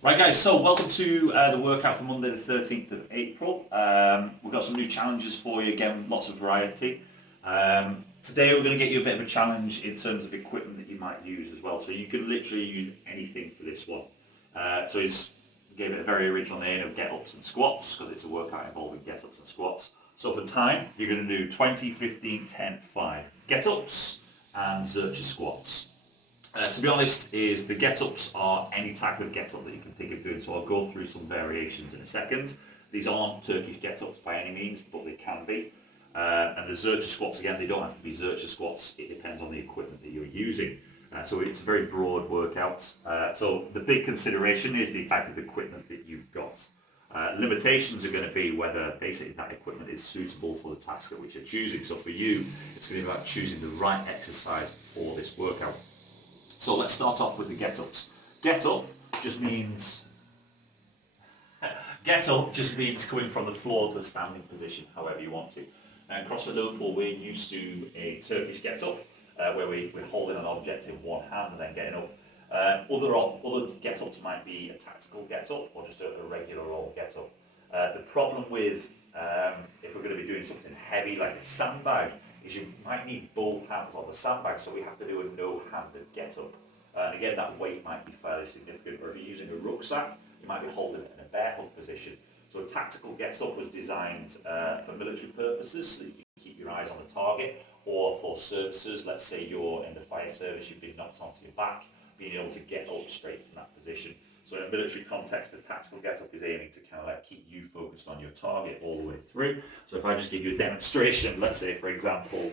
Right guys, so welcome to the workout for Monday the 13th of April. We've got some new challenges for you, again, lots of variety. Today we're going to get you a bit of a challenge in terms of equipment that you might use as well. So you can literally use anything for this one. So he's gave it a very original name of get-ups and squats because it's a workout involving get-ups and squats. So for time, you're going to do 20, 15, 10, 5 get-ups and zercher squats. To be honest, is the get-ups are any type of get-up that you can think of doing, so I'll go through some variations in a second. These aren't Turkish get-ups by any means, but they can be. And the zercher squats, again, they don't have to be zercher squats, it depends on the equipment that you're using. So it's a very broad workout. So the big consideration is the type of equipment that you've got. Limitations are going to be whether basically that equipment is suitable for the task at which you're choosing. So for you, it's going to be about choosing the right exercise for this workout. So let's start off with the get-ups. Get-up just means coming from the floor to a standing position, however you want to. And CrossFit Liverpool, we're used to a Turkish get-up, where we're holding an object in one hand and then getting up. Other get-ups might be a tactical get-up or just a regular old get-up. The problem with if we're going to be doing something heavy like a sandbag is you might need both hands on the sandbag, so we have to do a no-handed get-up. And again, that weight might be fairly significant, or if you're using a rucksack, you might be holding it in a bear hug position. So a tactical get-up was designed for military purposes, so that you can keep your eyes on the target, or for services, let's say you're in the fire service, you've been knocked onto your back, being able to get up straight from that position. So in a military context, the tactical get-up is aiming to kind of like keep you focused on your target all the way through. So if I just give you a demonstration, let's say, for example,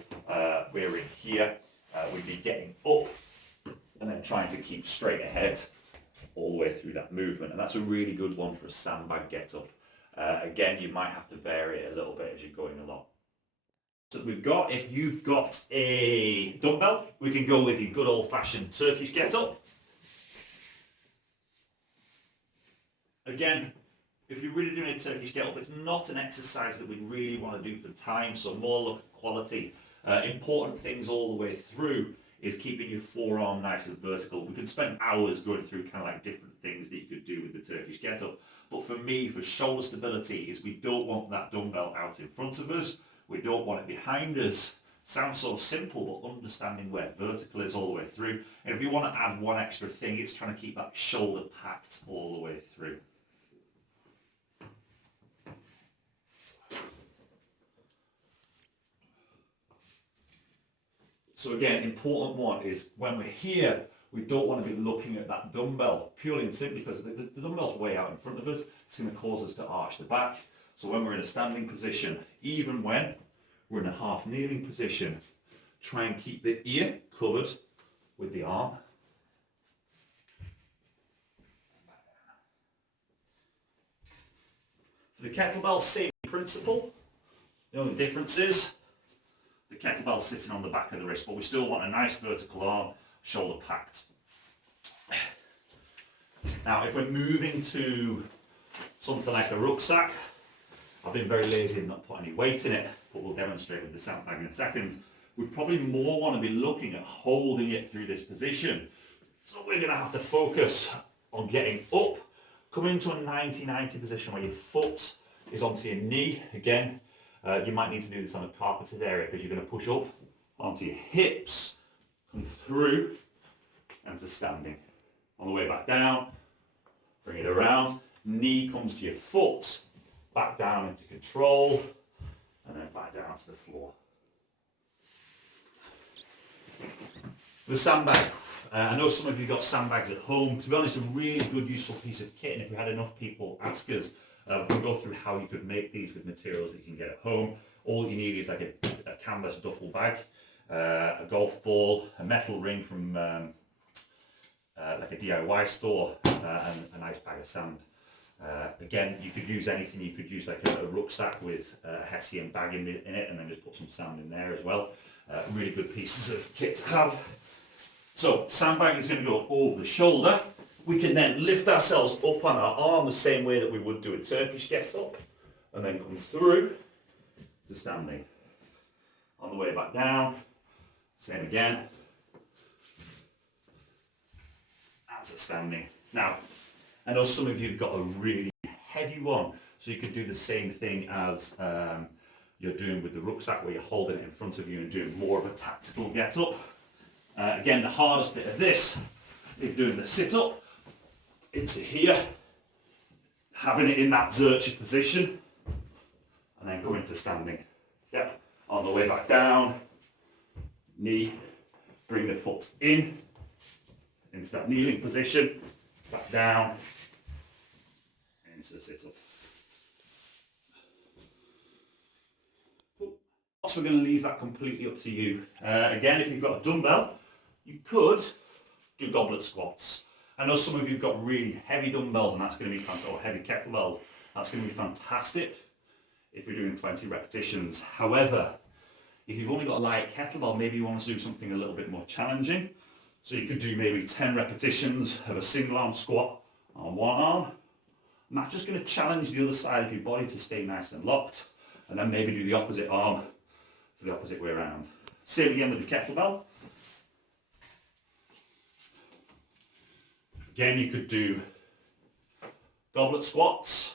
we're in here, we'd be getting up and then trying to keep straight ahead all the way through that movement. And that's a really good one for a sandbag get-up. Again, you might have to vary it a little bit as you're going along. So we've got, if you've got a dumbbell, we can go with your good old-fashioned Turkish get-up. Again, if you're really doing a Turkish get-up, it's not an exercise that we really want to do for time, so more look at quality. Important things all the way through is keeping your forearm nice and vertical. We could spend hours going through kind of like different things that you could do with the Turkish get-up. But for me, for shoulder stability, is we don't want that dumbbell out in front of us. We don't want it behind us. Sounds so simple, but understanding where vertical is all the way through. And if you want to add one extra thing, it's trying to keep that shoulder packed all the way through. So again, important one is when we're here, we don't want to be looking at that dumbbell purely and simply because the dumbbell's way out in front of us. It's going to cause us to arch the back. So when we're in a standing position, even when we're in a half kneeling position, try and keep the ear covered with the arm. For the kettlebell, same principle. The only difference is the kettlebell sitting on the back of the wrist, but we still want a nice vertical arm, shoulder packed. Now, if we're moving to something like a rucksack, I've been very lazy and not put any weight in it, but we'll demonstrate with the sandbag in a second. We probably more want to be looking at holding it through this position. So we're going to have to focus on getting up, come into a 90-90 position where your foot is onto your knee. Again, you might need to do this on a carpeted area because you're going to push up onto your hips, come through, and to standing. On the way back down, bring it around, knee comes to your foot, back down into control, and then back down to the floor. The sandbag. I know some of you got sandbags at home. To be honest, a really good, useful piece of kit, and if we had enough people ask us, we'll go through how you could make these with materials that you can get at home. All you need is like a canvas duffel bag, a golf ball, a metal ring from like a DIY store, and a nice bag of sand. Again, you could use anything. You could use like a rucksack with a Hessian bag in it, and then just put some sand in there as well. Really good pieces of kit to have. So sandbag is going to go over the shoulder. We can then lift ourselves up on our arm the same way that we would do a Turkish get-up, and then come through to standing. On the way back down, same again, and to standing. Now, I know some of you have got a really heavy one, so you could do the same thing as you're doing with the rucksack, where you're holding it in front of you and doing more of a tactical get up. Again, the hardest bit of this is doing the sit up into here, having it in that zercher position, and then going to standing. Yep, on the way back down, knee, bring the foot in, into that kneeling position, back down, into the sit up. So we're going to leave that completely up to you. Again, if you've got a dumbbell, you could do goblet squats. I know some of you have got really heavy dumbbells, and that's going to be fantastic, or heavy kettlebells. That's going to be fantastic if you're doing 20 repetitions. However, if you've only got a light kettlebell, maybe you want to do something a little bit more challenging. So you could do maybe 10 repetitions of a single arm squat on one arm. And that's just going to challenge the other side of your body to stay nice and locked. And then maybe do the opposite arm for the opposite way around. Same again with the kettlebell. Again, you could do goblet squats.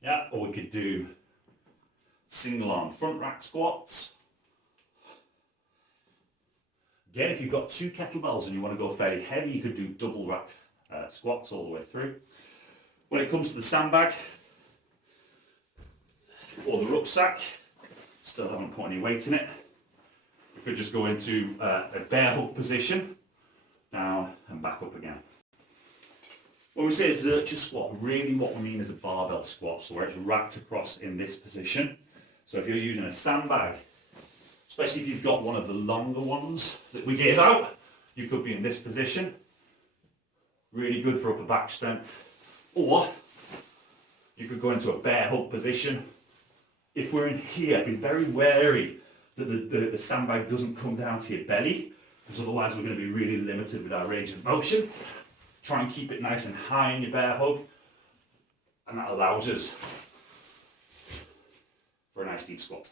Yeah, or we could do single arm front rack squats. Again, if you've got two kettlebells and you want to go fairly heavy, you could do double rack squats all the way through. When it comes to the sandbag or the rucksack, still haven't put any weight in it. You could just go into a bear hug position, down and back up again. When we say a zercher squat, really what we mean is a barbell squat, so where it's racked across in this position. So if you're using a sandbag, especially if you've got one of the longer ones that we gave out, you could be in this position. Really good for upper back strength. Or you could go into a bear hug position. If we're in here, be very wary that the sandbag doesn't come down to your belly, because otherwise we're going to be really limited with our range of motion. Try and keep it nice and high in your bear hug, and that allows us for a nice deep squat.